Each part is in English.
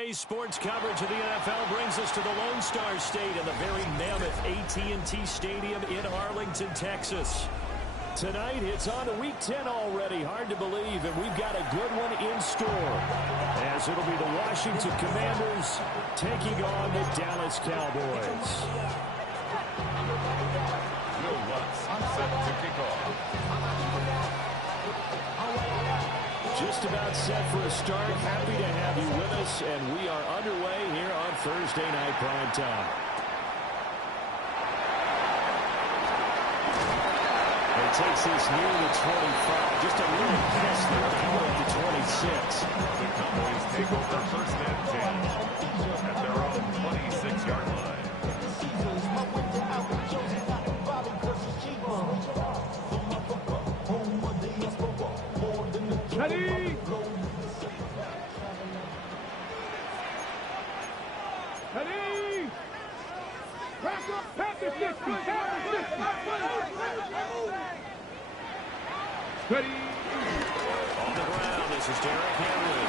Today's sports coverage of the NFL brings us to the Lone Star State in the very mammoth AT&T Stadium in Arlington, Texas. Tonight, it's on to Week 10 already. Hard to believe, and we've got a good one in store, as it'll be the Washington Commanders taking on the Dallas Cowboys. Will Lutz set to kick off. Just about set for a start. Happy to have you with us, and we are underway here on Thursday Night Prime Time. It takes this near the 25. Just a little pass there out of the 26. The Cowboys take over first and 10 at their own 26-yard line. Ready? Ready? Back up, pass the stick, Ready? On the ground, this is Derrick Henry.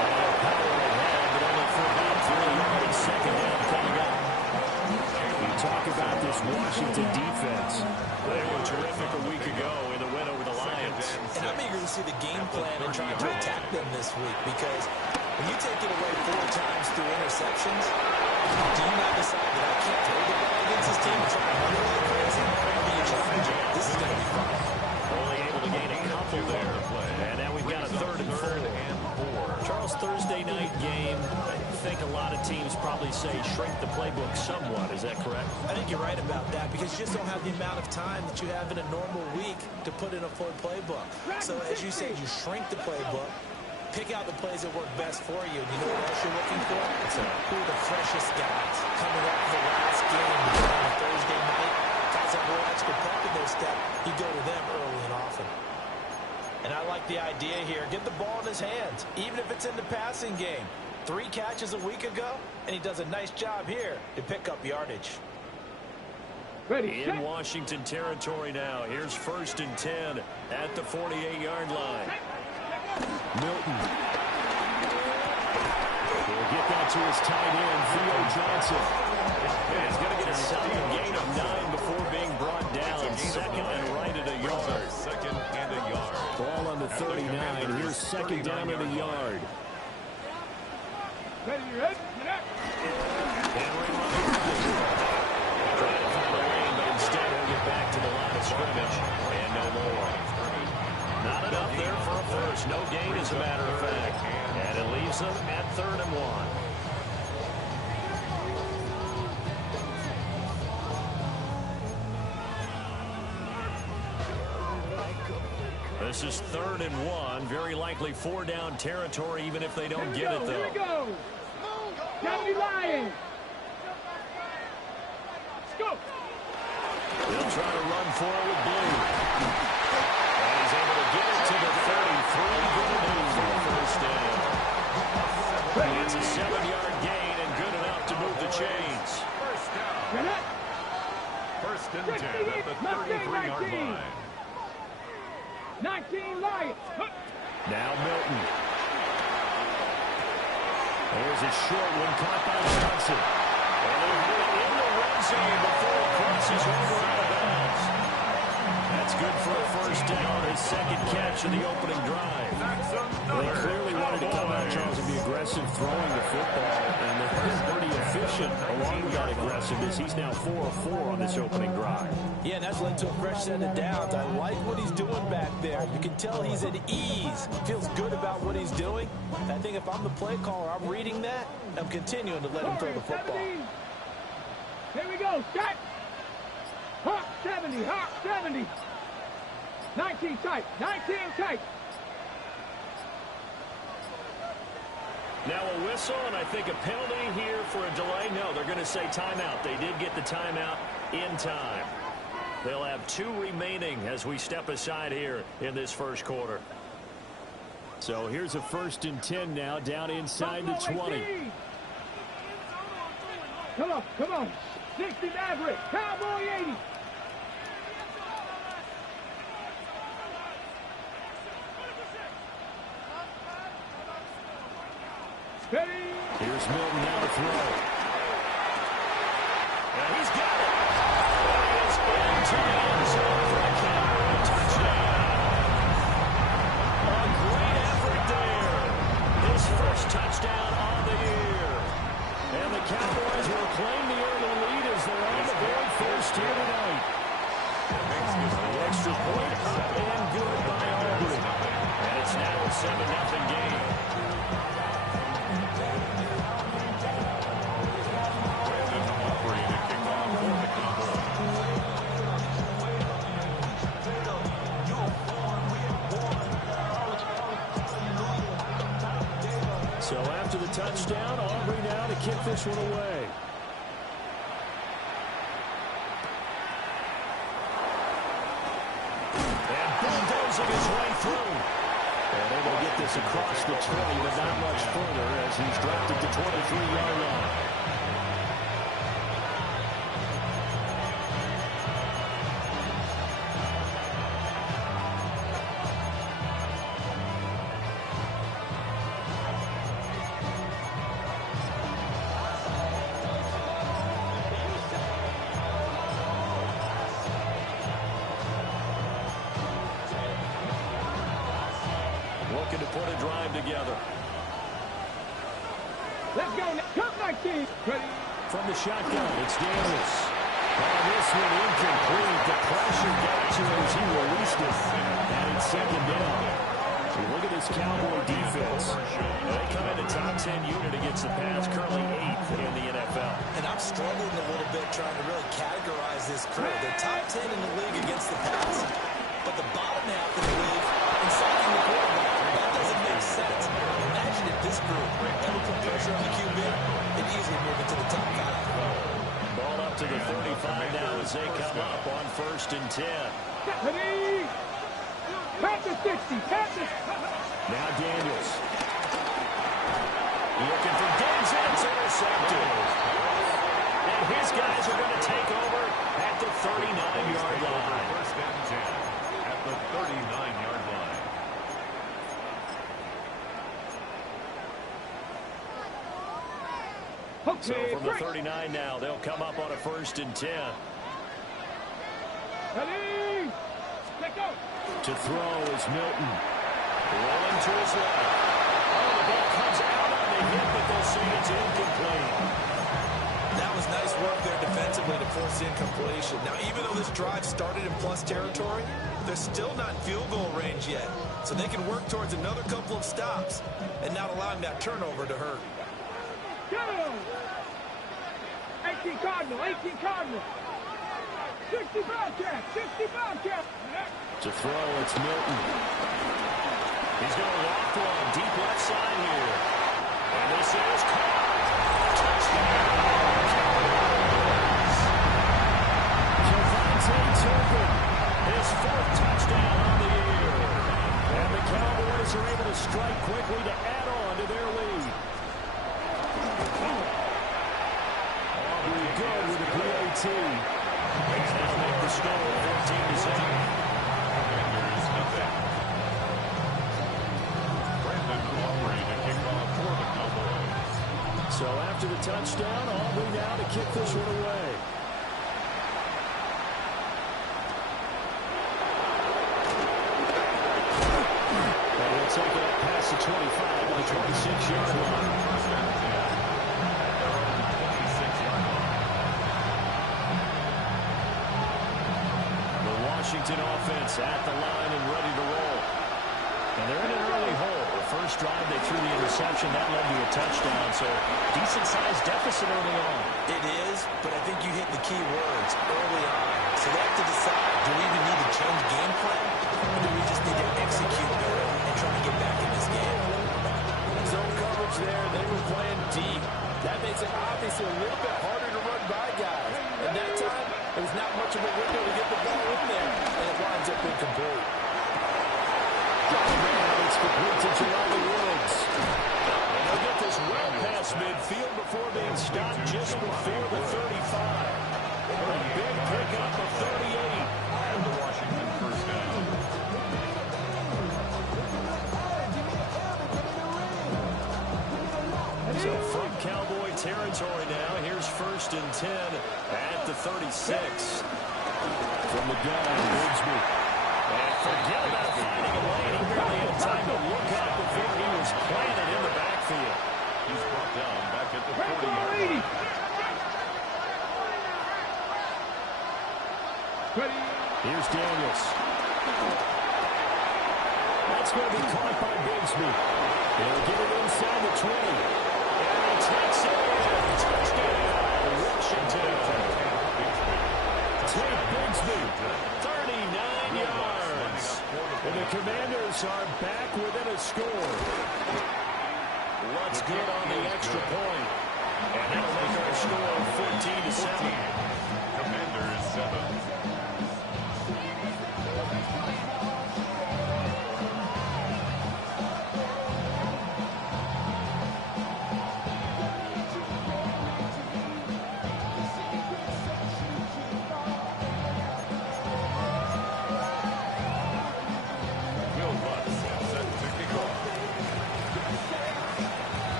And power ahead, but only for about 3 yards. Second down coming up. We talk about this Washington defense. They were terrific a week ago in the win over the Lions. And I'm eager to see the game plan and trying to attack them this week, because when you take it away 4 times through interceptions, do you not decide that I can't throw the ball against this team and try to run it like crazy? Or do you challenge it? This is going to be fun. Only able to gain a couple there. And now we've got a third and 4. Charles, Thursday night game. I think a lot of teams probably say shrink the playbook somewhat. Is that correct? I think you're right about that, because you just don't have the amount of time that you have in a normal week to put in a full playbook. So as you said, you shrink the playbook, pick out the plays that work best for you. And you know what else you're looking for? Who are the freshest guys coming up the last game on a Thursday night? Guys have a little extra pep in their step. You go to them early and often. And I like the idea here. Get the ball in his hands, even if it's in the passing game. 3 catches a week ago, and he does a nice job here to pick up yardage. Ready, in Washington territory now. Here's first and 10 at the 48-yard line. Milton. He'll get that to his tight end, Theo Johnson. And he's going to get a solid gain of 9 before being brought down. Second and right at a yard. Second and a yard. Ball on the 39. Here's second down at a yard. Ready, ready, Henry trying to find a lane, but instead he'll get back to the line of scrimmage. And no more. Not enough there for a first. No gain, as a matter of fact. And it leaves them at 3rd and 1. This is 3rd and 1. Very likely 4-down territory, even if they don't get it, though. Here we go. County Lions. Let's go. They'll try to run for it with Blue. And he's able to get it to the 33. Good news on the first down. It's a 7-yard gain and good enough to move the chains. First down. First and 10 at the 33-yard line. 19 Lions. Now Milton. There's a short one caught by Johnson. And they're in the red zone before it crosses over out of bounds. That's good for a first down, his second catch of the opening drive. They clearly wanted to come out, Charles, and be aggressive throwing the football. And they've been pretty efficient along with that aggressiveness. He's now 4 of 4 on this opening drive. Yeah, and that's led to a fresh set of downs. I like what he's doing back there. You can tell he's at ease. Feels good about what he's doing. I think if I'm the play caller, I'm reading that. I'm continuing to let him throw the football. Here we go. Shot. Hawk 70. Hawk 70. 19 tight. 19 tight. Now a whistle, and I think a penalty here for a delay. No, they're going to say timeout. They did get the timeout in time. They'll have 2 remaining as we step aside here in this first quarter. So here's a first and 10 now, down inside the 20. Come on, come on. 60 Maverick. Cowboy 80. Ready? Here's Milton now to throw. And he's got it. It is into the end zone for a Cowboys touchdown. A great effort there. His first touchdown on the year. And the Cowboys will claim the early lead as they're on the board first here tonight. The extra point up and good by Aubrey. And it's now a 7-0 game. So after the touchdown, Aubrey now to kick this one away. And bulldozing his way through. And able to get this across the 20, but not much further as he's dropped it to 23-yard line. Looking to put a drive together. Let's go. Come 19. Ready? From the shotgun, it's Daniels. On this one, incomplete. The pressure got to him as he released it. And it's second down. So look at this Cowboy defense. They come in the top 10 unit against the pass, currently 8th in the NFL. And I'm struggling a little bit trying to really categorize this crew. They're top 10 in the league against the pass, but the bottom half of the league in sacking the quarterback. That doesn't make sense. Imagine if this group ever put pressure on the QB, they'd easily move into the top 5. Ball up to the 35 now as they come up on 1st and 10. Ready? Pass the 60. Pass the... Now Daniels. Looking for Diggs, and it's intercepted. And his guys are going to take over at the 39-yard line. 1st and 10 at the 39-yard line. Okay, So from the 39 now, they'll come up on a 1st and 10. Ready? Let go. To throw is Milton. Rolling to his left. Oh, the ball comes out on the hit, but they'll say it's incomplete. That was nice work there defensively to force the incompletion. Now, even though this drive started in plus territory, they're still not in field goal range yet. So they can work towards another couple of stops and not allowing that turnover to hurt. Go. 18 Cardinal. 18 Cardinal. 60 Bobcat. 60 Bobcat. To throw, it's Milton. He's going to walk one deep left side here. And this is caught. Touchdown. Javonte Turpin, his 4th touchdown on the year. And the Cowboys are able to strike quickly to add on to their lead. Aubrey good with the PAT. And they'll make the score 14-7. So after the touchdown, Aubrey now to kick this one away. And he'll take it up past the 25 to the 26-yard line. The Washington offense at the line and ready to roll. And they're in an early hole. The first drive, they threw the interception. That led to a touchdown. So decent-sized deficit early on. It is, but I think you hit the key words early on. So they have to decide, do we even need to change game plan, or do we just need to execute better and try to get back in this game? Zone coverage there. They were playing deep. That makes it obviously a little bit harder to run by guys. And that time, there was not much of a window to get the ball in there, and it winds up incomplete. It's complete to Jelani Woods. And they'll get this well past midfield before being stopped just before the 35. A big pickup of 38. And the Washington 1st down. So from Cowboy territory now, here's 1st and 10 at the 36. From the gun, Bigsby. And forget about finding a lane. He barely had time to look up before he was planted in the backfield. He's brought down back at the 40-yard line. Here's Daniels. That's going to be caught by Bigsby. They'll get it inside the 20. And he takes it. Touchdown, Washington. Take Bigsby. 39 yards. And the Commanders are back within a score. Lutz good on the extra point. And that'll make our score 14-7. Commanders 7.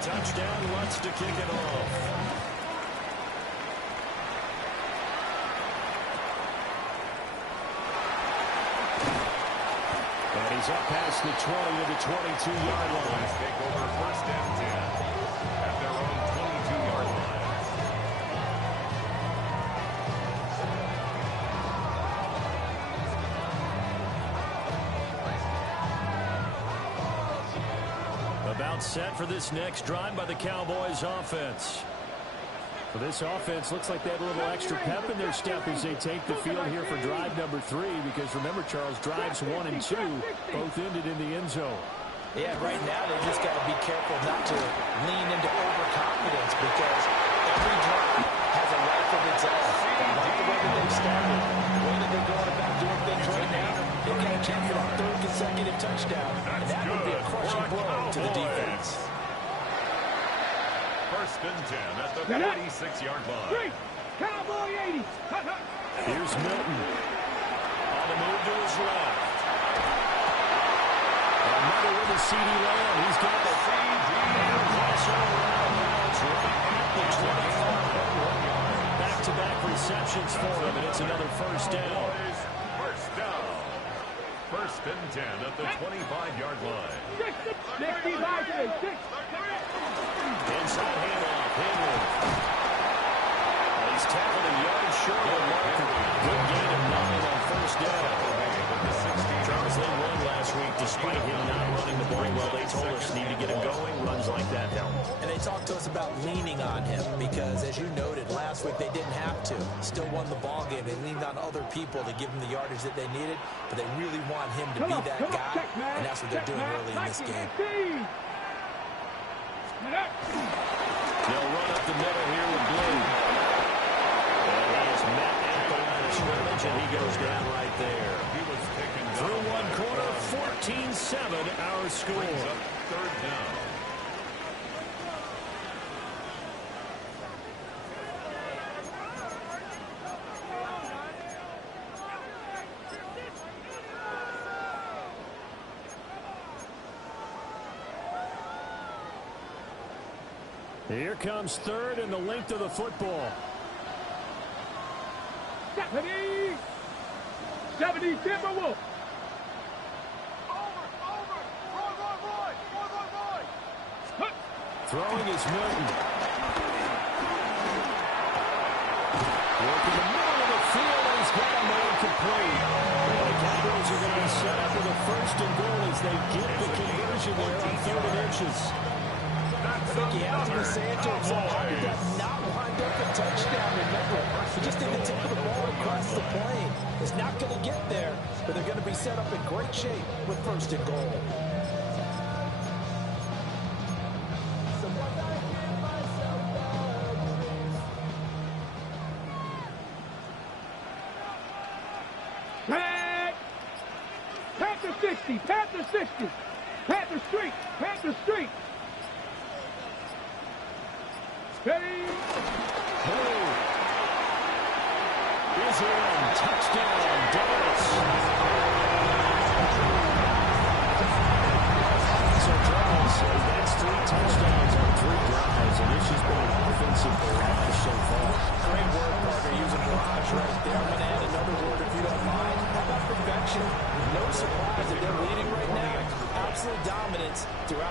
Touchdown, Lutz to kick it off. And he's up past the 20 to the 22-yard line. Take over 1st and 10 at their own 22-yard line. About set for this next drive by the Cowboys offense. For this offense, looks like they had a little extra pep in their step as they take the field here for drive number 3. Because remember, Charles, drives 1 and 2 both ended in the end zone. Yeah, right now they just got to be careful not to lean into overconfidence because every drive has a life of its own. They like the way that they started, the way that they're going about doing things right now. They've got a chance for a 3rd consecutive touchdown, and that would be a crushing blow to the defense. 1st and 10 at the 46-yard line. Cowboy 80. Here's Milton. On the move to his left. Another with a CD Lamb. He's got the and crossover out of bounds right at the 25. Back-to-back receptions for him, and it's another 1st down. 1st down. 1st and 10 at the 25-yard line. 65 Inside handoff, Henry. He's tackled a yard short of the marker. Good gain of 9 on 1st down. Charles, they won last week despite him not running the ball well. They told us need to get him going. Runs like that help. And they talked to us about leaning on him because, as you noted, last week they didn't have to. Still won the ball game. They leaned on other people to give them the yardage that they needed, but they really want him to be that guy, and that's what they're doing early in this game. They'll run up the middle here with Blue. And he is met at the line of scrimmage, and he goes down right there. He was taken Through one quarter, 14-7, our score. 3rd down. Here comes 3rd and the length of the football. 70 Timberwolves. Throwing is Milton. Working the middle of the field, and he's got a man complete. The Cowboys are going to be set up with a 1st and goal as they get the conversion there on 3rd and inches. I think he has to be saying to himself, how did that not wind up a touchdown? Remember, he just did the tip of the ball across the plane. It's not going to get there, but they're going to be set up in great shape with 1st and goal. Panther 60, Panther 60, Panther Street, Panther Street. Ready? Is in. Touchdown, Dallas.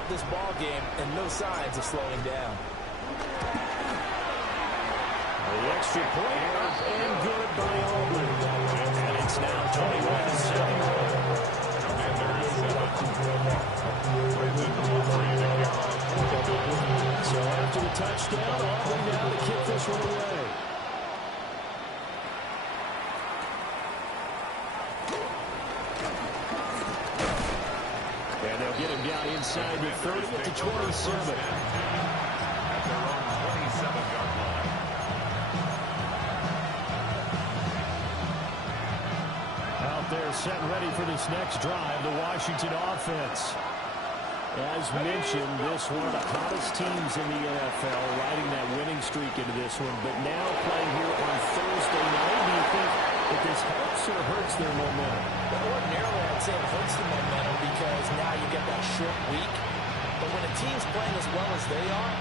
this ball game and no signs of slowing down. The extra point up and good by Auburn. And it's now 21-7. So after the touchdown, Auburn now to kick this one away. And they'll get him down inside the 30 at the 27. At their own 27-yard line. Out there set and ready for this next drive, the Washington offense. As mentioned, this one of the hottest teams in the NFL, riding that winning streak into this one, but now playing here on Thursday night. Do you think that this helps or hurts their momentum? Well, ordinarily, I'd say it hurts the momentum because now you get that short week. But when a team's playing as well as they are,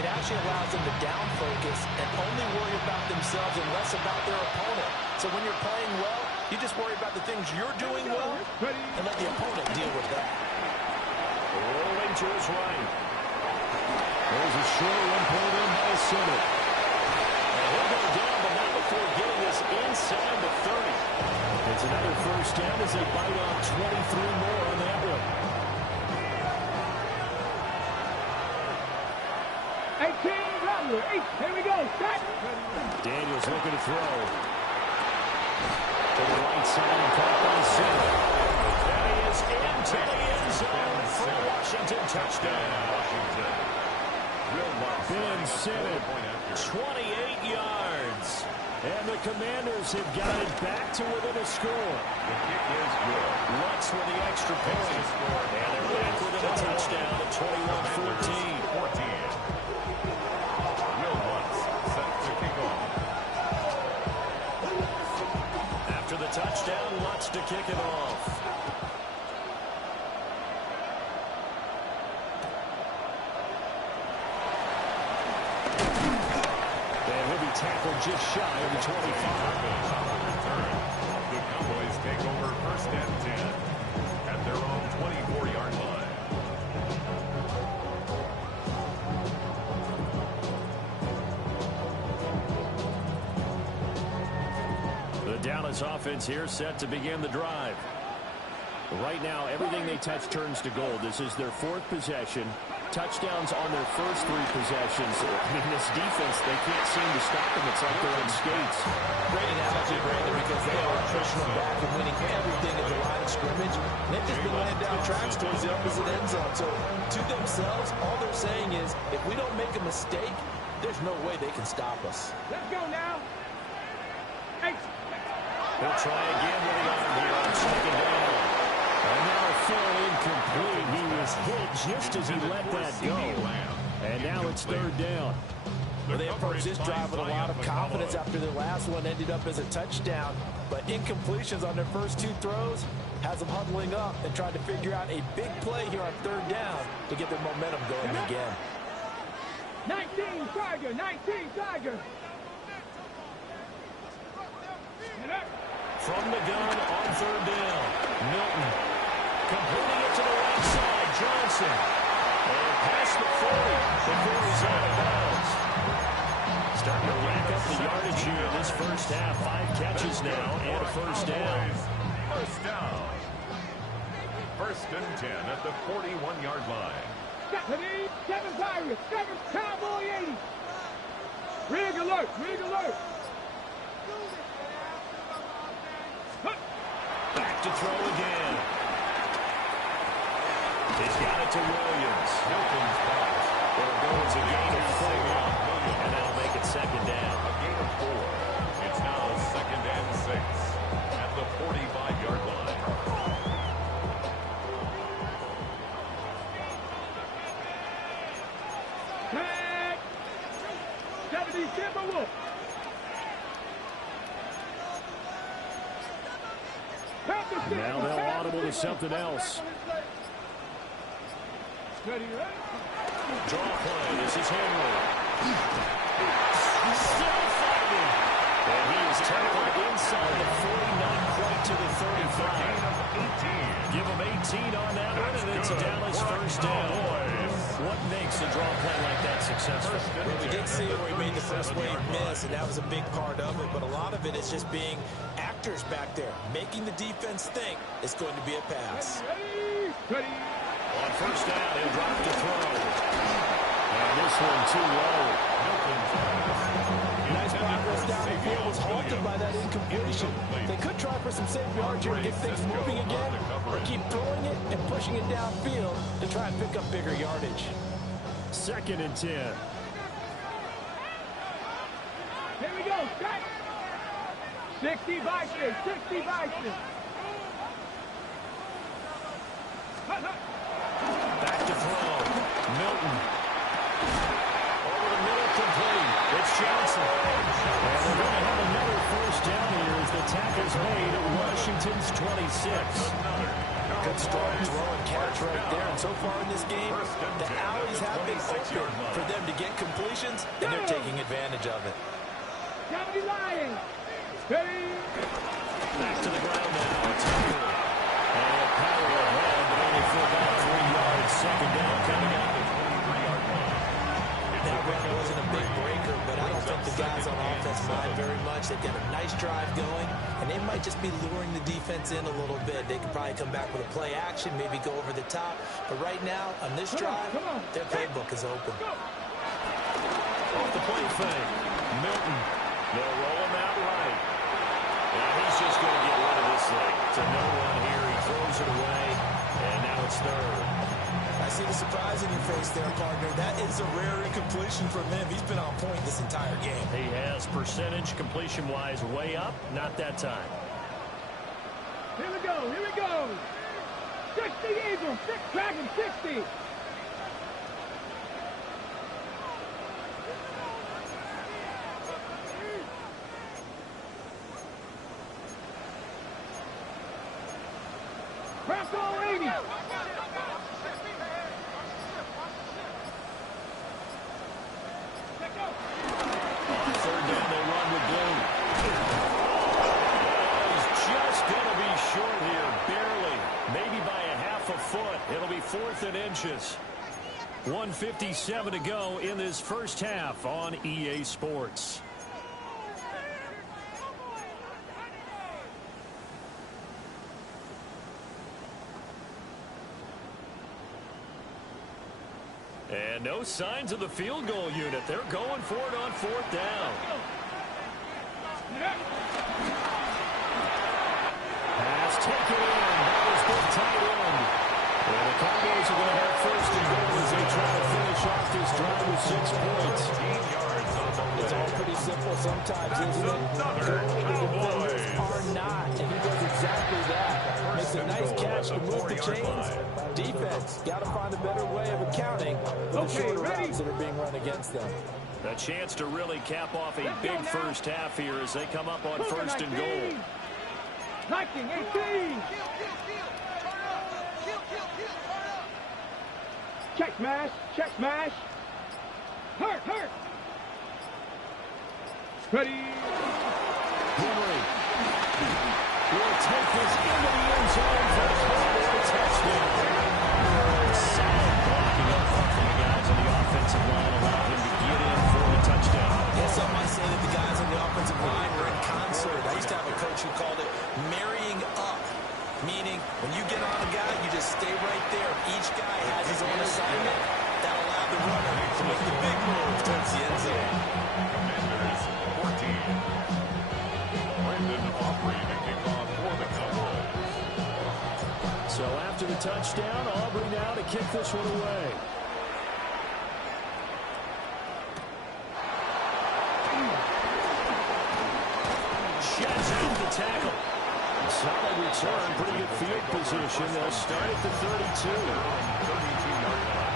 it actually allows them to down focus and only worry about themselves and less about their opponent. So when you're playing well, you just worry about the things you're doing well and let the opponent deal with that. Rolling to his right. There's a short one pulled in by Simmons. And he'll go down, but not before getting this inside the 30. It's another first down as they bite off 23 more on that one. 18, Rattler, 8. Here we go. Set. Daniels looking to throw. To the right side and caught by Simmons. That is into the end zone for a Washington touchdown. Washington. Ben Simmons, 28 yards. And the Commanders have got it back to within a score. The kick is good. Lutz with the extra point. And they're back within a touchdown at 21-14. 14. Will Lutz set to kick off. After the touchdown, Lutz to kick it off. Tackled just shy of the 25. The Cowboys take over first and 10 at their own 24-yard line. The Dallas offense here set to begin the drive. Right now, everything they touch turns to gold. This is their fourth possession. Touchdowns on their first 3 possessions. I mean, this defense, they can't seem to stop them. It's like they're on skates. Great analogy, Brandon, because they are pushing them back and winning everything at the line of scrimmage. They've just been laying down tracks towards the opposite end zone. So to themselves, all they're saying is, if we don't make a mistake, there's no way they can stop us. Let's go now. 8. They'll try again with the arm here on second down. And now full incomplete. He was hit just as he let that go. And now it's third down. Well, they approached this drive with a lot of confidence after their last one ended up as a touchdown. But incompletions on their first 2 throws has them huddling up and trying to figure out a big play here on third down to get their momentum going again. 19, Tiger. 19, Tiger. From the gun on third down. Milton completing it to the right side. Johnson. And past the 40 before he's out of bounds. Starting to rack up the yardage here in this first half. 5 catches now and a first down. First down. First and 10 at the 41-yard line. 7 Pirates. 7 Cowboy 80. Rig alert. Rig alert. Back to throw again. He's got it to Williams. Milton's pass. It'll go as a gain of 4. And that'll make it second down. A gain of 4. It's now second and 6 at the 45-yard line. Tag. 70 Timberwolf. Now they'll audible to something else. Draw play. This is Henry. Still fighting. And he is tackled inside the 40, not quite to the 35. Give him 18 on that one, and it's a Dallas first down. What makes a draw play like that successful? Well, we did see where he made the first wave miss, and that was a big part of it. But a lot of it is just being actors back there, making the defense think it's going to be a pass. Ready. On first down, he'll drop to throw. And this one too low. Nice progress down the field was halted by that incompletion. They could try for some safe yards here and get things moving again, or keep throwing it and pushing it downfield to try and pick up bigger yardage. 2nd and 10. Here we go. Set. 60 Vikings. 60 Vikings. Back to throw. Milton. Over the middle, complete. It's Johnson. And they're going to have another first down here as the tackle's made at Washington's 26. Good strong throw and catch right there. And so far in this game, the alleys have been open for them to get completions, and they're taking advantage of it. County Lions. Ready. Back to the ground now. It's Hooker. And power ahead, but only for about 3 yards. 2nd down coming up. That run wasn't a big breaker, but I don't think the guys on offense mind very much. They've got a nice drive going, and they might just be luring the defense in a little bit. They could probably come back with a play action, maybe go over the top. But right now, on this drive, their playbook is open. Off the play fake. Milton. They'll roll him out right. And he's just going to get rid of this thing. It's a no-run here. He throws it away, and now it's 3rd. I see the surprise in your face there, partner. That is a rare incompletion from him. He's been on point this entire game. He has percentage completion-wise way up. Not that time. Here we go. Here we go. 60 Eagles. 6 Dragons. 60. Press all 80. On 3rd down, they run with Blue. He's just going to be short here, barely. Maybe by a half a foot. It'll be 4th and inches. 1:57 to go in this first half on EA Sports. And no signs of the field goal unit. They're going for it on 4th down. Pass taken in. That was the tight end. And the Cowboys are going to have 1st and goal as they try to finish off this drive with 6 points. It's all pretty simple sometimes, isn't it? The defenders are not, and he does exactly that. Makes a nice catch to move the chains. Defense, got to find a better way of accounting for the shorter routes that are being run against them. A chance to really cap off a big first half here as they come up on 1st and goal. 19, 18. Check smash. Check smash. Hurt. Ready. Henry will take this into the end zone for a Cowboy touchdown. Solid blocking up front from the guys on the offensive line allowed him to get in for the touchdown. Yes, I might say that the guys on the offensive line were in concert. I used to have a coach who called it marrying up, meaning when you get on a guy, you just stay right there. Each guy has his own assignment. That allowed the runner to make the big move towards the end zone. Commanders 14. Brandon Aubrey to kick off for the Cowboys. So after the touchdown, Aubrey now to kick this one away. Sheds out the tackle. Solid return, pretty good field position. They'll start at the 32. 32-yard line.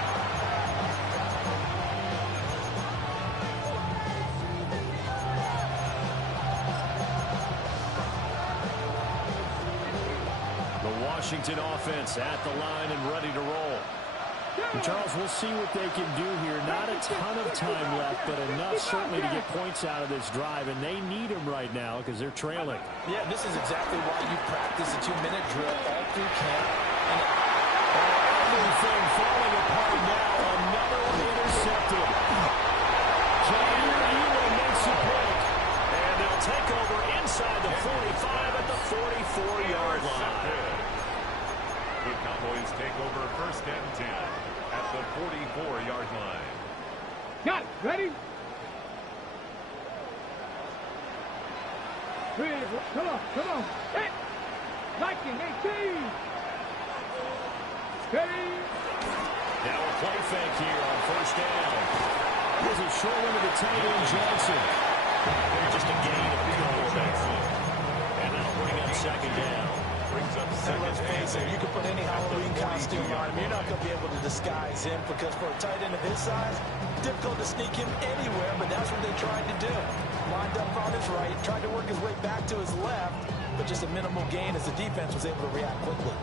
The Washington offense at the line and ready to roll. And Charles, we'll see what they can do here. Not a ton of time left, but enough certainly to get points out of this drive, and they need them right now because they're trailing. Yeah, this is exactly why you practice a 2-minute drill all through camp. Everything falling apart now. 44-yard line. Got it. Ready? Come on, come on. Hit. 19, 18. Ready? Now a play fake here on first down. Here's a short one to the tight end, Johnson. Just a gain of 2 yards. And that'll bring up second down. Brings up And second let's face it, you can put any Halloween costume on him. You're not going to be able to disguise him because for a tight end of his size, difficult to sneak him anywhere, but that's what they tried to do. Lined up on his right, tried to work his way back to his left, but just a minimal gain as the defense was able to react quickly.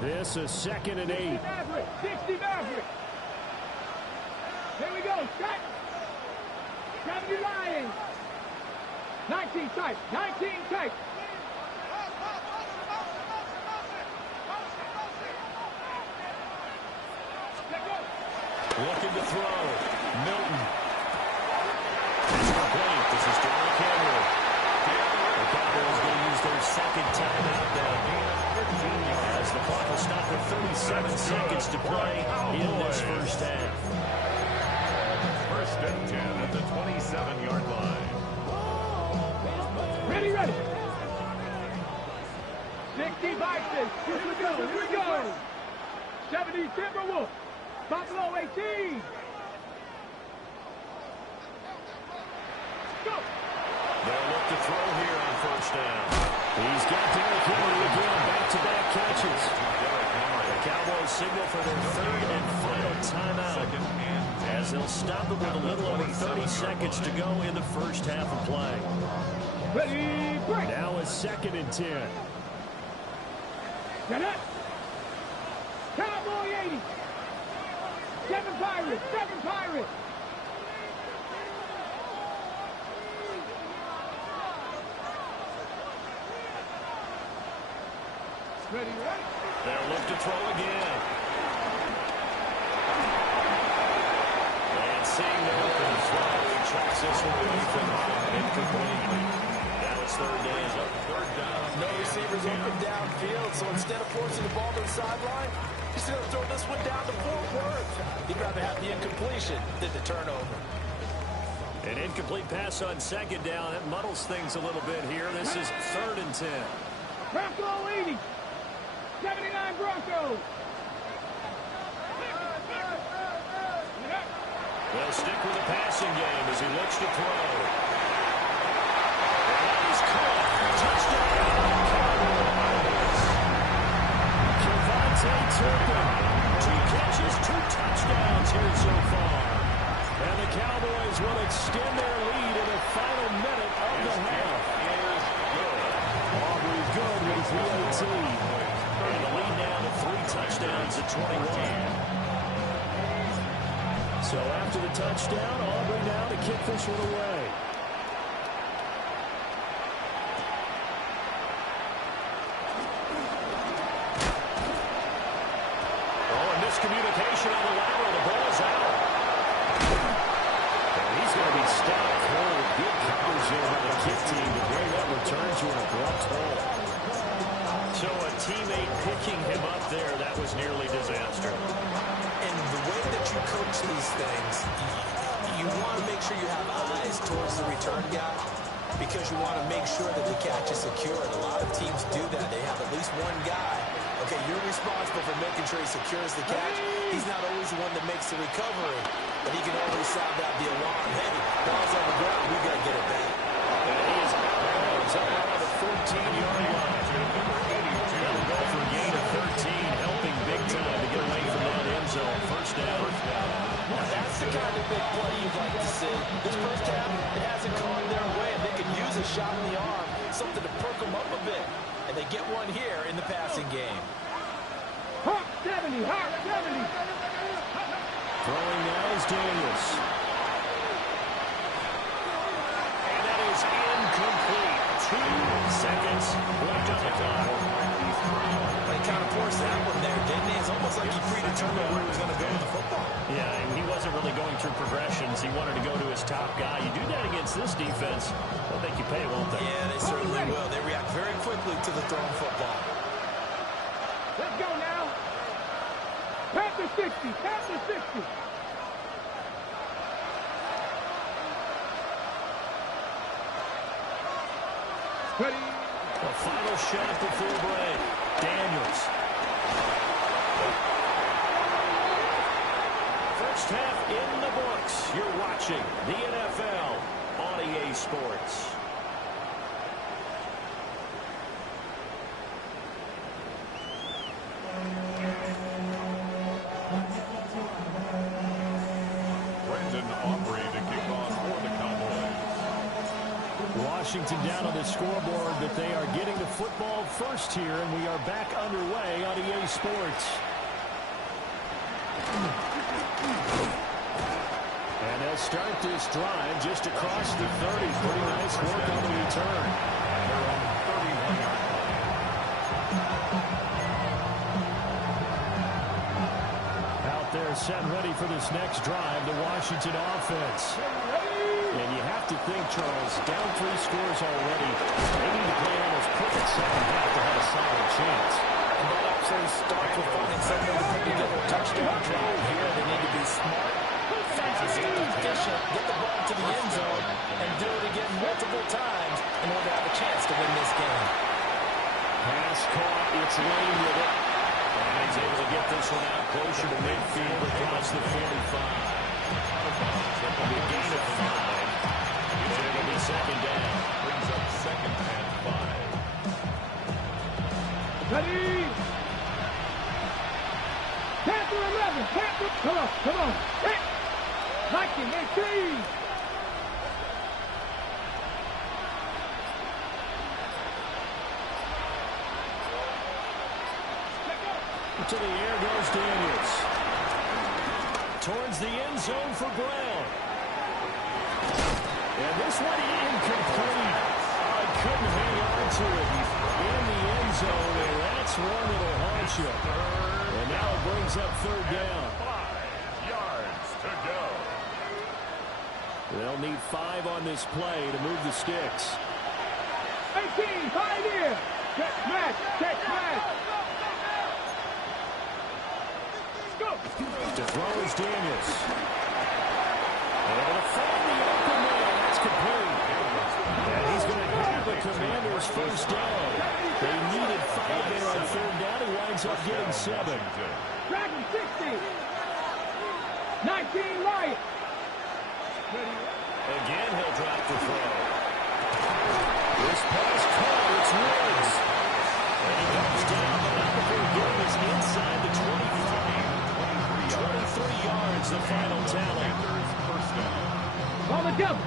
This is 2nd and 8. 60 Maverick. 60 Maverick. Here we go. Set. 70 Lions. 19 tight. 19 tight. Looking to throw. Milton. That's complete. This is Derrick Henry. The Cowboys going to use their second timeout now. As the clock will stop with 37 seconds to play in this first half. First and 10 at the 27-yard line. Ready, ready. 60 Vikings. Here we go. Here we go. 70 Timberwolves. Buffalo 18. Go. They'll look to throw here on first down. He's got Derrick Henry again. Back-to-back catches. The Cowboys signal for their third and final timeout. As they'll stop it with a little over 30 seconds to go in the first half of play. Ready, break. Now it's 2nd and 10. Get up. Cowboy 80. 7 Pirates. 7 Pirates. Ready, ready. They'll look to throw again. And seeing the open throw, he tracks this one away from incomplete. Now it's third down. No receivers open downfield, so instead of forcing the ball to the sideline, he's going to throw this one down to Fort Worth. He'd rather have the incompletion than the turnover. An incomplete pass on second down. It muddles things a little bit here. This is 3rd and 10. Bronco 80. 79 Broncos. They'll stick with the passing game as he looks to throw. And he's caught. Touchdown. Kevontae Turpin. 2 catches, 2 touchdowns here so far. And the Cowboys will extend their lead in the final minute of the half. Aubrey good with his 18. And the lead now to 3 touchdowns at 21. So after the touchdown, Aubrey now to kick this one away. Oh, and miscommunication on the lateral. The ball is out. And he's going to be stopped cold. Good coverage there by the kick team to bring that return to an abrupt halt. So a teammate picking him up there, that was nearly disaster. And the way that you coach these things, you want to make sure you have eyes towards the return guy because you want to make sure that the catch is secure. And a lot of teams do that. They have at least one guy. Okay, you're responsible for making sure he secures the catch. He's not always the one that makes the recovery, but he can always sound out the alarm. Hey, ball's on the ground. We got to get it back. And he is out of bounds up around the 14-yard line. That'll go for a gain of 13, helping big time to get away from that end zone. First down. Now that's the kind of big play you'd like to see. This first half, it hasn't gone their way, and they could use a shot in the arm, something to perk them up a bit. And they get one here in the passing game. Hawk 70. Hawk 70. Throwing now is Daniels. And that is incomplete. 2 seconds left on the clock. He kind of forced that one there, didn't he? It's almost like he predetermined where he was going to go with the football. Yeah, and he wasn't really going through progressions. He wanted to go to his top guy. You do that against this defense, they'll make you pay, won't they? Yeah, they certainly will. They react very quickly to the thrown football. Let's go now. Panther 60. Panther 60. Ready. The final shot before break. Daniels. First half in the books. You're watching the NFL on EA Sports. Washington down on the scoreboard, but they are getting the football first here, and we are back underway on EA Sports. And they'll start this drive just across the 30. Pretty nice work on the return. They're on 31-yard line. Out there set ready for this next drive, the Washington offense. And you have to think, Charles, down 3 scores already. They need to play an almost perfect second half to have a solid chance. And that actually starts with finding something to put together a touchdown drive here. They need to be smart, fast, efficient, get the ball to the end zone, and do it again multiple times in order to have a chance to win this game. Pass caught. It's Lane with it. And he's able to get this one out closer to midfield across the 45. It'll be a gain of 5. It'll be second down. Brings up second and 5. Ready. Panther 11. Panther. Come on. Come on. Hit. Viking 18. To the air goes Daniels. Towards the end zone for Brown. And this one incomplete. I couldn't hang on to it in the end zone, and that's one that'll haunt you. And now it brings up third down. 5 yards to go. They'll need 5 on this play to move the sticks. 18. Pioneer. Check smash. Check smash. To throw is Daniels. Able to find the open man. That's complete. And he's going to have the Commanders' first down. They needed 5 there on third down. He winds up getting 7. Dragon 60. 19 Lion. Again, he'll drop the throw. This pass caught. It's Woods. And he comes down. The number 4 game is inside the 25. 23 yards, the final tally. First down. On the jump.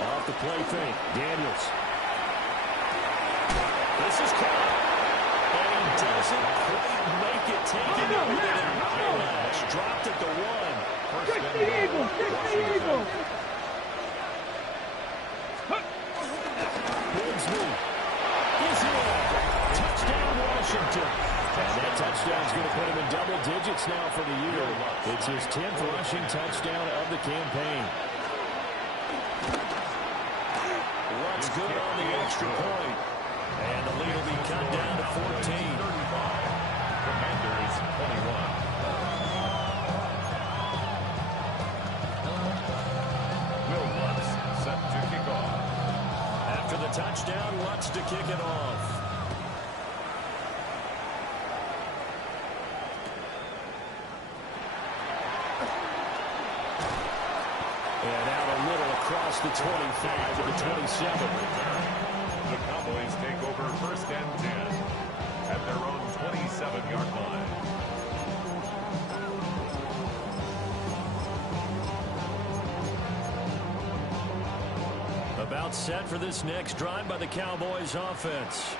Off the play fake. Daniels. This is caught. And he doesn't quite make it. Taken over there. Dropped at the 1. Fix the Eagles. Fix the Eagles. Woods move. He's in. Touchdown, Washington. And that touchdown's going to put him in double digits now for the year. It's his 10th rushing touchdown of the campaign. Runs good on the extra point. And the lead will be cut down to 14. Commanders 21. Will Lutz set to kick off. After the touchdown, Lutz to kick it off. And out a little across the 25 to the 27. The Cowboys take over first and 10 at their own 27-yard line. About set for this next drive by the Cowboys offense.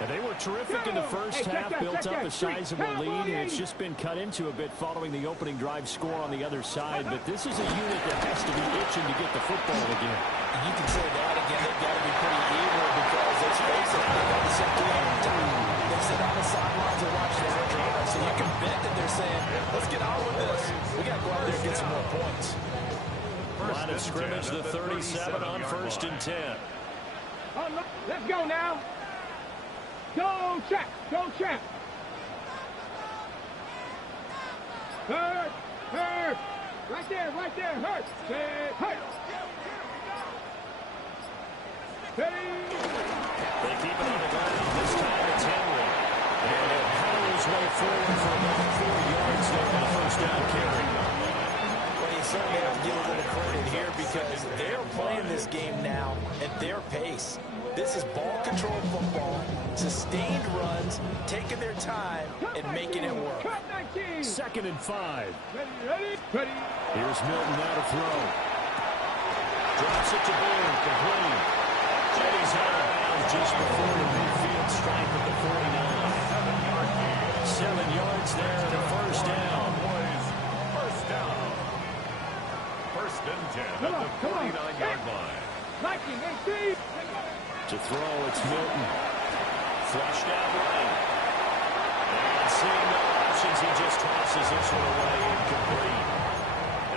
And they were terrific in the first half, built up a sizable lead, and it's just been cut into a bit following the opening drive score on the other side. But this is a unit that has to be itching to get the football again. And you can say that again. They've got to be pretty eager because let's face it, they've got the same time. They sit on the sidelines and watch this drive, so you can bet that they're saying, let's get on with this. We got to go out there and get some more points. Line of scrimmage, the 37 on 1st and 10. Let's go now. Go, check. Go, check. Hurt. Hurt. Right there. Right there. Hurt. Say, hurt. They keep it on the ground. This time it's Henry. And it powers way forward for about 4 yards there on the first down carry. Well, you certainly have to give a little credit here because they're playing this game now at their pace. This is ball control football, sustained runs, taking their time, and making it work. 2nd and 5. Ready. Here's Milton now to throw. Drops it to Boone, complete. He's out of bounds just before the midfield stripe at the 49. 7 yards there and a first down. First down. 1st and 10 at the 49-yard line. Liking, AC. To throw, it's Milton. Flushed out right. And seeing no options, he just tosses this one away incomplete.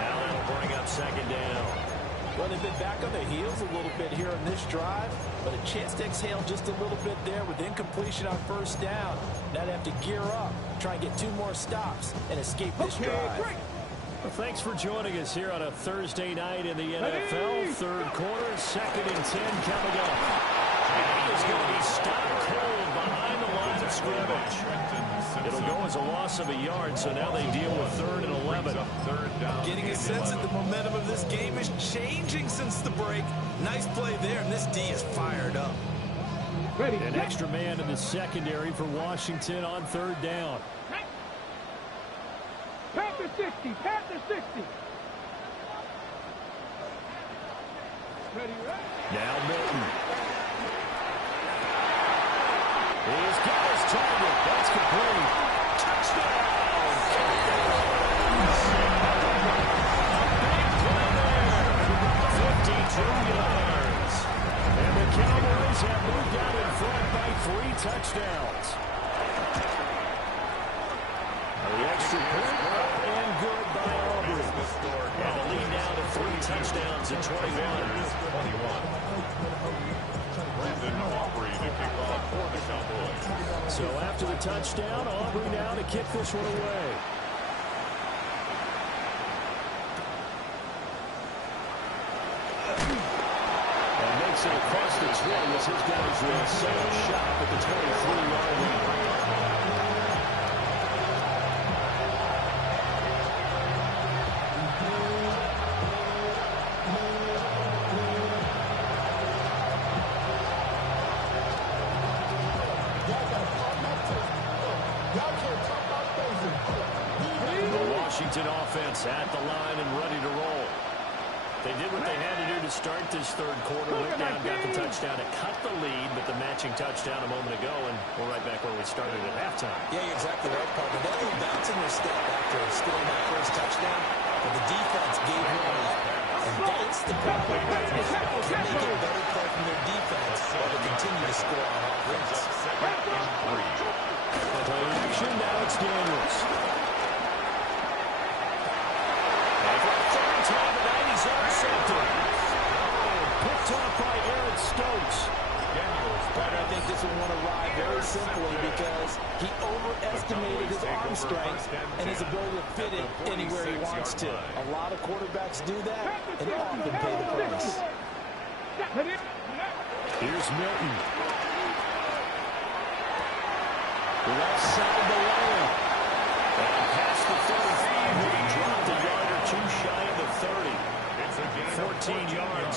Now that'll bring up 2nd down. Well, they've been back on their heels a little bit here on this drive, but a chance to exhale just a little bit there with incompletion on 1st down. Now they have to gear up, try and get 2 more stops, and escape this drive. Well, thanks for joining us here on a Thursday night in the NFL. 3rd quarter, 2nd and 10 coming up. And he is going to be stopped cold behind the line of scrimmage. It'll go as a loss of a yard, so now they deal with 3rd and 11. Getting a sense that the momentum of this game is changing since the break. Nice play there, and this D is fired up. An extra man in the secondary for Washington on 3rd down. Panther 60. Panther 60. Ready. Now Milton. He's got his target. That's complete. Touchdown! Big play there. 52 yards. And the Cowboys have moved out in front by 3 touchdowns. The extra point up and good by Aubrey. And the lead now to 3 touchdowns at 21. Brandon Aubrey to kick off for the Cowboys. So after the touchdown, Aubrey now to kick this one away. And makes it across the 20 as his guys will set up shop at the 23-yard line. Washington offense at the line and ready to roll. They did what they had to do to start this 3rd quarter. Went down, got the touchdown to cut the lead, but the matching touchdown a moment ago, and we're right back where we started at halftime. Yeah, you're exactly right, partner. They were bouncing their step after stealing that first touchdown, but the defense gave them a and that's the problem. Can they get better play from their defense while they continue to score on offense? Play action, now it's Daniels. Time tonight, he's intercepted. Picked off by Aaron Stokes. But I think this will want to ride very simply because he overestimated his arm strength and his ability to fit it anywhere he wants to. A lot of quarterbacks do that and often pay the price. Here's Milton. Left side the lane. And past the 35, he dropped a yard or 2 shy of the 30. 14 yards.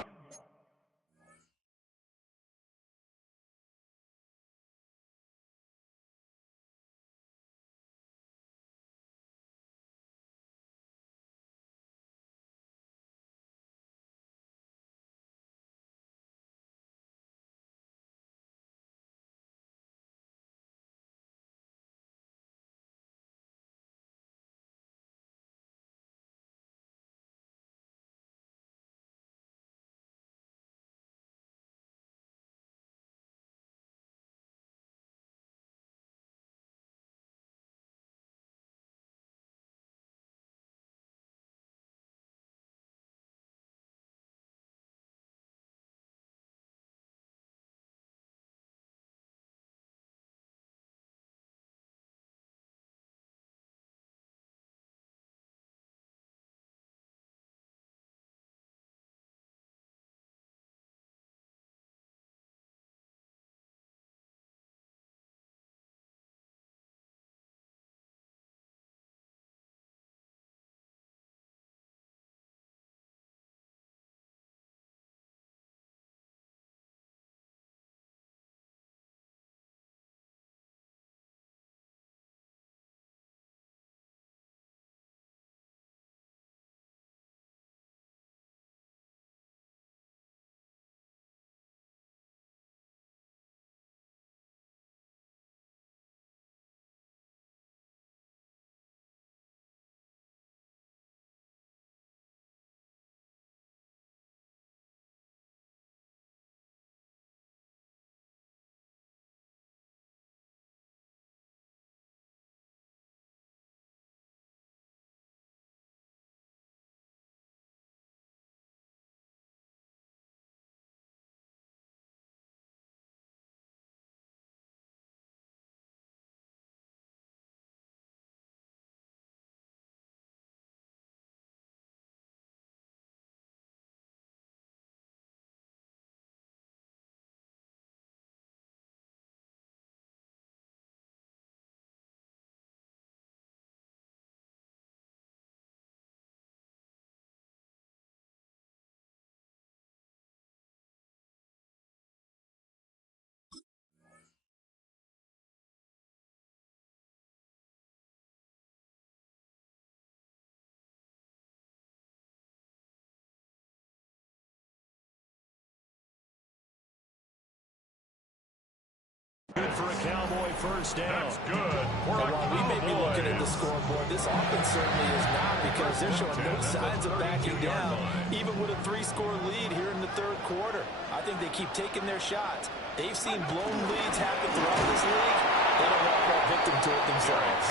for a Cowboy first down. That's good. While we may be looking at the scoreboard, this offense certainly is not, because they're showing no signs of backing down, even with a 3-score lead here in the third quarter. I think they keep taking their shots. They've seen blown leads happen throughout this league. They don't want to fall victim to it themselves.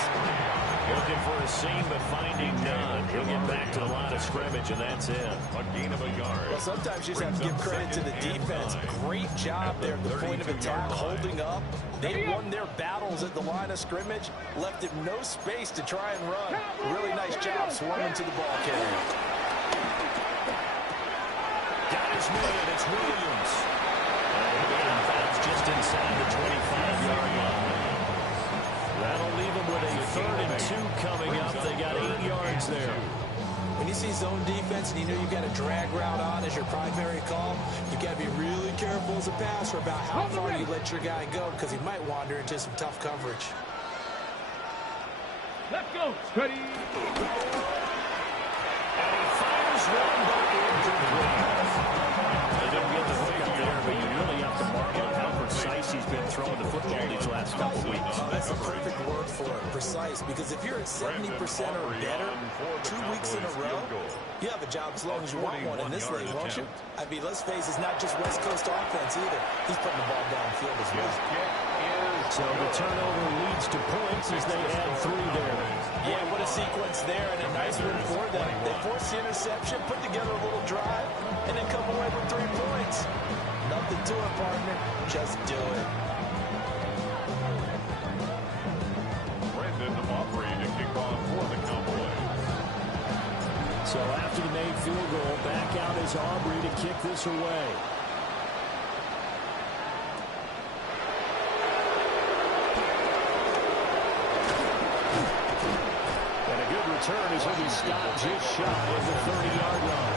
Looking for a seam, but finding none. He'll get back to the line of scrimmage, and that's it. A gain of a yard. Well, sometimes you just have to give credit to the defense. Great job there at the point of attack, holding up. They won their battles at the line of scrimmage, left him no space to try and run. Really nice job swarming to the ball carrier. Got his man. It's Williams. And that's just inside the 25-yard line. That'll leave him with a 3rd and 2 coming up. They got 8 yards there. When you see zone defense and you know you've got a drag route on as your primary call, you've got to be really careful as a passer about how far you let your guy go, because he might wander into some tough coverage. Let's go. Ready. And he fires one by incomplete. They didn't get the hook up there, but you really have to marvel at how precise he's been throwing the football these last couple of weeks. That's the perfect word for it, precise, because if you're at 70% or better 2 weeks in a row, you have a job as long as you want one in this league, won't you? I mean, let's face it, it's not just West Coast offense either. He's putting the ball downfield as well. So the turnover leads to points as they add 3 there. Yeah, what a sequence there, and a nice one for them. They force the interception, put together a little drive, and then come away with 3 points. Nothing to it, partner. Just do it. Brandon Aubrey to kick off for the Cowboys. So after the made field goal, back out is Aubrey to kick this away. And a good return as he'll be stopped just shy of the 30-yard line.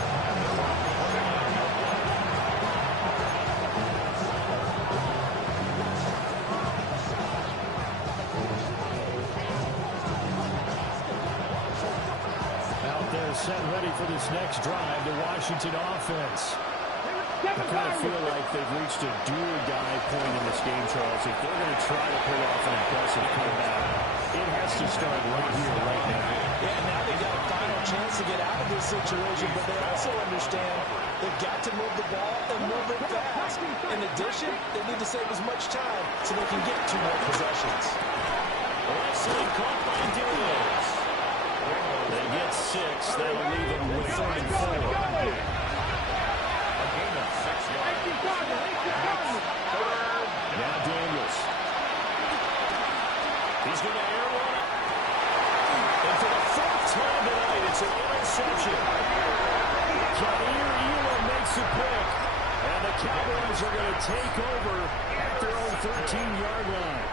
Set ready for this next drive, the Washington offense. I kind of feel like they've reached a do-or-die point in this game, Charles. If they're going to try to pull off an impressive comeback, it has to start right here, right now. Yeah, now they've got a final chance to get out of this situation, but they also understand they've got to move the ball and move it fast. In addition, they need to save as much time so they can get 2 more possessions. Leslie caught by Dillon. They get 6. That'll leave them with 3rd and 4. A gain of 6 yards. Now Daniels. He's going to air one. And for the 4th time tonight, it's an interception. Jair Elam makes a pick. And the Cowboys are going to take over at their own 13-yard line.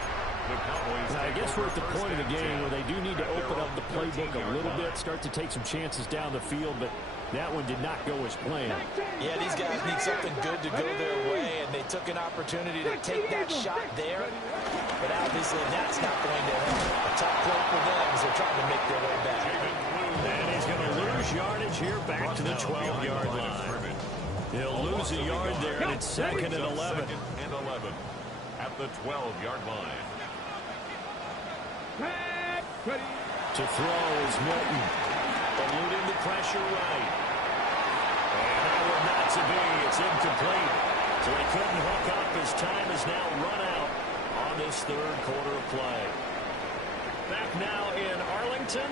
Now, I guess we're at the point of the game where they do need to open up the playbook a little bit, start to take some chances down the field, but that one did not go as planned. Yeah, these guys need something good to go their way, and they took an opportunity to take that shot there, but obviously that's not going to help. A top play for them as they're trying to make their way back. And he's going to lose yardage here back to the 12-yard line. He'll lose a yard there, and it's 2nd and 11. At the 12-yard line. To throw is Milton. Eluding the pressure right. And that one not to be. It's incomplete. So he couldn't hook up. His time is now run out on this 3rd quarter of play. Back now in Arlington.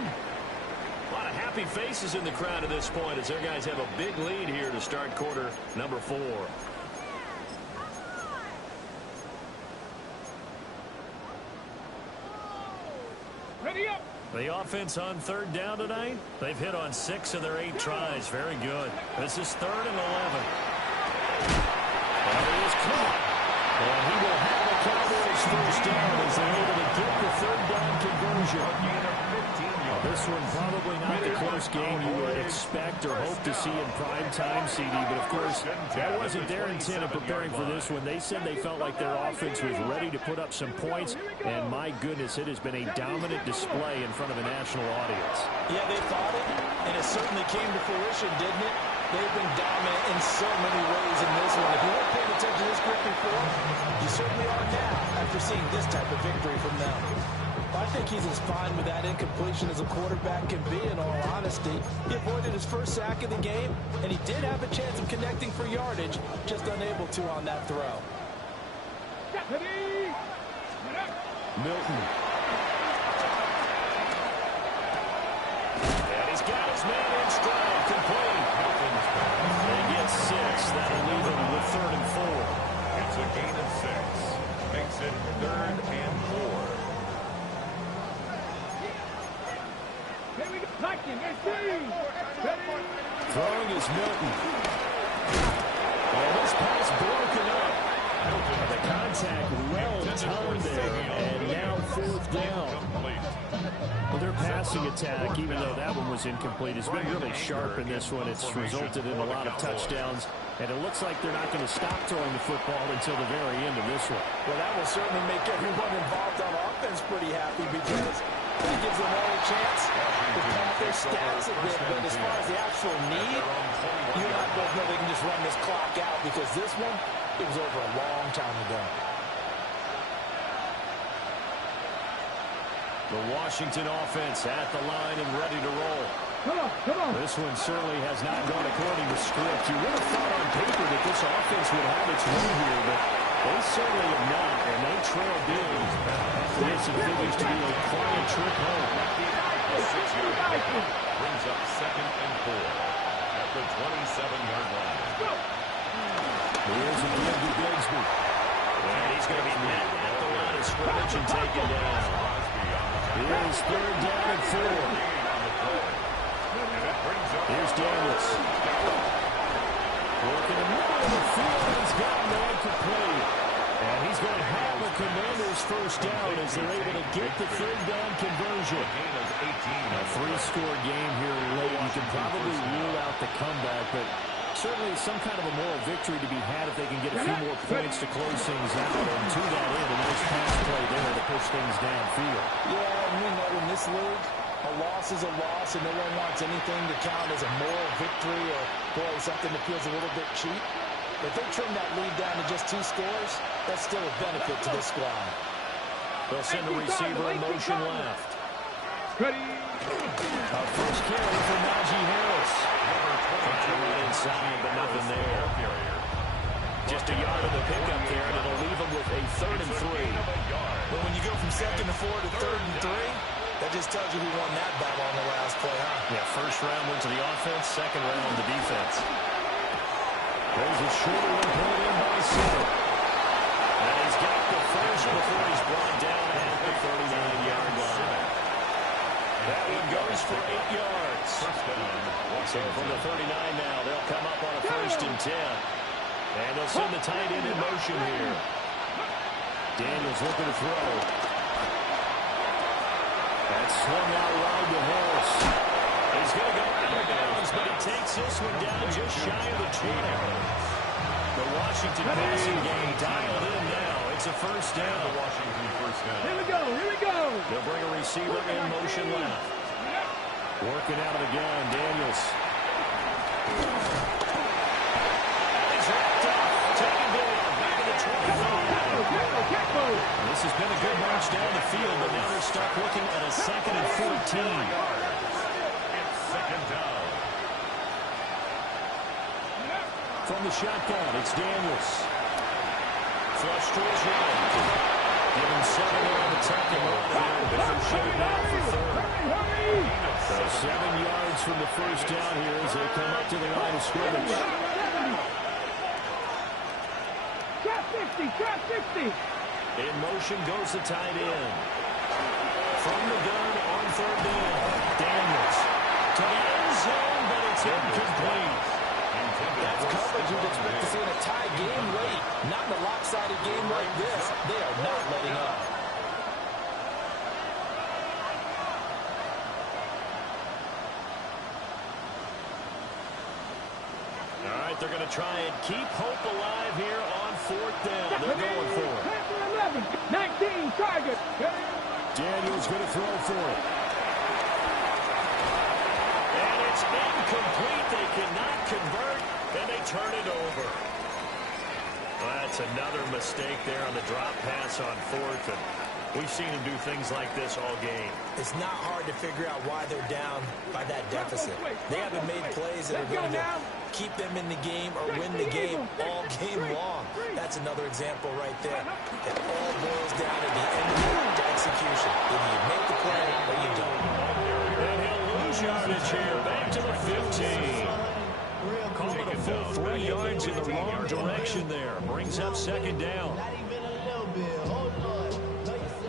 A lot of happy faces in the crowd at this point as their guys have a big lead here to start quarter number 4. Ready up. The offense on 3rd down tonight, they've hit on 6 of their 8 tries. Very good. This is 3rd and 11. And he is caught. And he will have the Cowboys first down as they're able to get the 3rd down conversion. This one probably not the close game you would expect or hope to see in prime time, CD. But, of course, that wasn't their intent of preparing for this one. They said they felt like their offense was ready to put up some points. And, my goodness, it has been a dominant display in front of a national audience. Yeah, they thought it, and it certainly came to fruition, didn't it? they've been dominant in so many ways in this one. If you weren't paying attention to this group before, you certainly are now after seeing this type of victory from them. I think he's as fine with that incompletion as a quarterback can be, in all honesty. He avoided his first sack of the game, and he did have a chance of connecting for yardage, just unable to on that throw. Milton. And he's got his man in stride, complete. And he gets 6. That'll leave him with 3rd and 4. It's a gain of 6. Makes it 3rd and 4. Throwing is Milton. And this pass broken up. The contact well timed there, and now 4th down. Well, their passing attack, even though that one was incomplete, has been really sharp in this one. It's resulted in a lot of touchdowns, and it looks like they're not going to stop throwing the football until the very end of this one. Well, that will certainly make everyone involved on offense pretty happy, because it gives them all a chance to pad their stats a bit. But as far as the actual need, you and I both know they can just run this clock out, because this one, it was over a long time ago. The Washington offense at the line and ready to roll. Come on. This one certainly has not gone according to script. You would have thought on paper that this offense would have its way here, but they certainly have not, and they trail big. This appears to be a quiet trip home. Brings up 2nd and 4 at the 27-yard line. Here's a give to Bigsby. And he's going to be met at the line of scrimmage and taken down. Here's 3rd down and 4. Here's Daniels. Working the middle of the field. He's got no complete. And he's going to have a Commanders first down as they're able to get the 3rd down conversion. A 3-score game here late. You can probably rule out the comeback, but certainly some kind of a moral victory to be had if they can get a few more points to close things out. And to that end, a nice pass play there to push things downfield. Yeah, and we know in this league, a loss is a loss, and no one wants anything to count as a moral victory or, boy, something that feels a little bit cheap. If they trim that lead down to just 2 scores, that's still a benefit to this squad. They'll send a receiver in motion left. A first carry for Najee Harris. Trying to run inside, but nothing there. Just a yard of the pickup there, and it'll leave him with a 3rd and 3. But when you go from 2nd and 4 to 3rd and 3, that just tells you who won that battle on the last play, huh? Yeah, first round went to the offense, second round the defense. There's a shorter one pulled in by center. And he's got the first before he's brought down at the 39-yard line. That one goes for 8 yards. So from the 39 now, they'll come up on a 1st and 10. And they'll send the tight end in motion here. Daniels looking to throw. That's swung out wide to Harris. He's going to go out of bounds, but he takes this one down just shy of the 20. The Washington passing game dialed in now. It's a first down. The Washington first down. Here we go. They'll bring a receiver in motion left. Working out of the gun, Daniels. He's wrapped up. Taken down. Back in the 25. This has been a good march down the field, but now they're stuck looking at a 2nd and 14. It's 2nd down. From the shotgun, it's Daniels. Flush to his right. Give him 7 on the second run, and they're better shape now for 3rd. So 7 yards from the first down here as they come up to the line of scrimmage. Trap 50. In motion goes the tight end. From the gun on 3rd down. Daniels to the end zone, but it's incomplete. That's coverage you'd expect to see in a tie game late. Not in a lopsided game like this. They are not letting up. All right, they're going to try and keep hope alive here on 4th down. They're going for it. 19 target. Daniels going to throw for it. And it's incomplete. They cannot convert. turn it over. Well, that's another mistake there on the drop pass on fourth. And we've seen him do things like this all game. It's not hard to figure out why they're down by that deficit. They haven't made plays that are going to keep them in the game or win the game all game long. That's another example right there. It all boils down at the end of the day to execution. Either you make the play or you don't. And he'll lose yardage here. Back to the 15. Call it a full 3 yards in the wrong direction there. Brings up second down.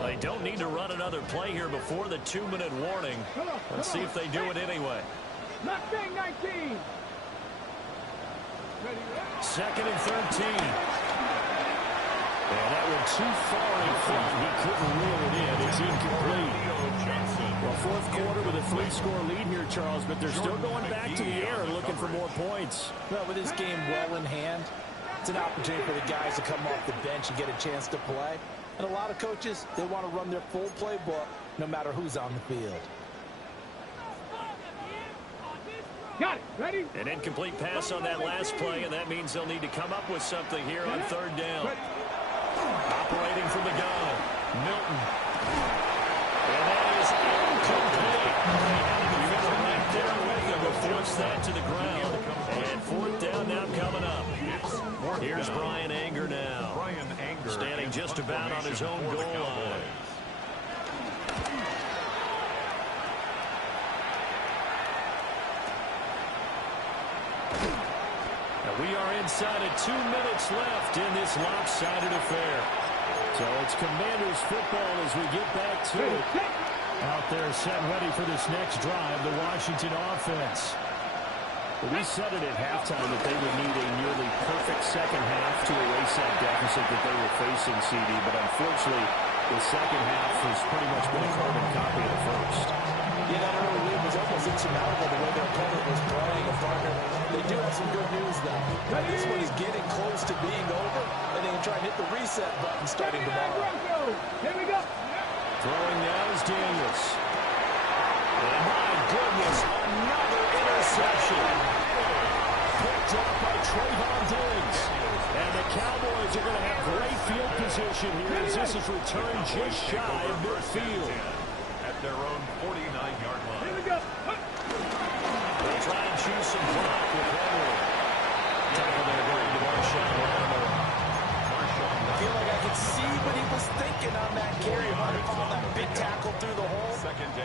They don't need to run another play here before the 2-minute warning. Let's see if they do it anyway. Mustang 19. Second and 13. And that went too far in front. He couldn't reel it in. It's incomplete. Well, fourth quarter with a 3-score lead here, Charles, but they're still going back to the air and looking for more points. Well, with this game well in hand, it's an opportunity for the guys to come off the bench and get a chance to play. And a lot of coaches, they want to run their full playbook no matter who's on the field. Got it. Ready? An incomplete pass on that last play, and that means they'll need to come up with something here on third down. Operating from the gun, Milton. And that is incomplete. They had to right there with him to force that to the ground. And fourth down now coming up. Here's Brian Anger now. Standing just about on his own goal line. Now we are inside of 2 minutes left in this lopsided affair. So it's Commanders football as we get back to it. Out there set ready for this next drive, the Washington offense. We said it at halftime that they would need a nearly perfect second half to erase that deficit that they were facing, CD. But unfortunately, the second half has pretty much been a carbon copy of the first. Yeah, that early lead was almost insurmountable the way their opponent was playing. A partner. They do have some good news, though. But this one is getting close to being over, and they can try and hit the reset button starting tomorrow. Here we go. Throwing now is Daniels. And my goodness, another interception. Picked up by Trayvon Diggs. And the Cowboys are going to have great field position here as this is returned just shy of midfield. At their own 49-yard line. Here we go. They'll try and choose some block with Henry. Tackle there going to Marshawn Lattimore. I feel like I could see what he was thinking on that carry. Might have found that big tackle through the hole.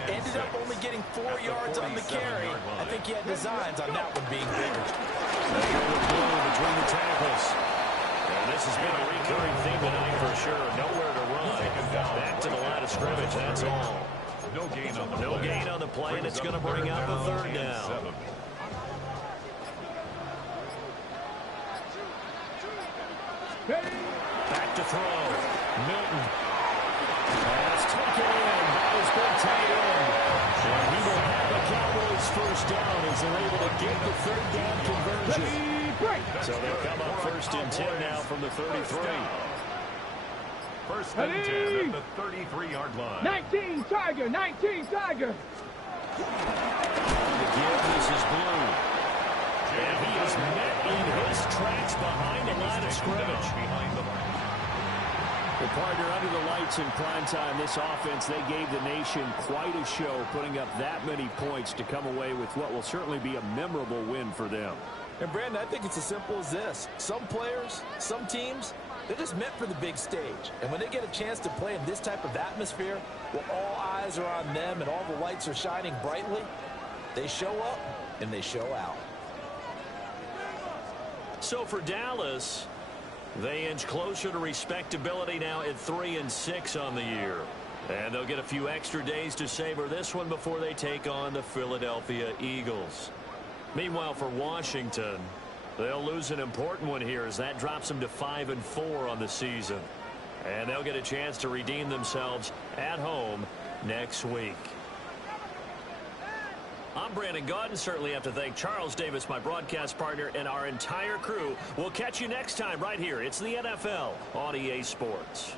Ended up only getting 4 yards on the carry. I think he had designs on that one being bigger. They go with blue between the tackles. And this has been a recurring theme tonight for sure. Nowhere to run. Back to the line of scrimmage, that's all. No gain on the play, and it's going to bring up a third down. Back to throw. Milton. Pass taken in by his big tight end. And he will have the Cowboys first down as they're able to get the third down conversion. So they'll come up first and 10 now from the 33. First and 10 at the 33-yard line. 19 Tiger, 19 Tiger. The give, this is Blue. And he is met in his tracks behind the line of scrimmage. Well, partner, under the lights in prime time, this offense, they gave the nation quite a show, putting up that many points to come away with what will certainly be a memorable win for them. And, Brandon, I think it's as simple as this. Some players, some teams, they're just meant for the big stage. And when they get a chance to play in this type of atmosphere, where all eyes are on them and all the lights are shining brightly, they show up and they show out. So for Dallas, they inch closer to respectability now at 3-6 on the year. And they'll get a few extra days to savor this one before they take on the Philadelphia Eagles. Meanwhile, for Washington, they'll lose an important one here as that drops them to 5-4 on the season. And they'll get a chance to redeem themselves at home next week. I'm Brandon Gaudin. Certainly have to thank Charles Davis, my broadcast partner, and our entire crew. We'll catch you next time right here. It's the NFL on EA Sports.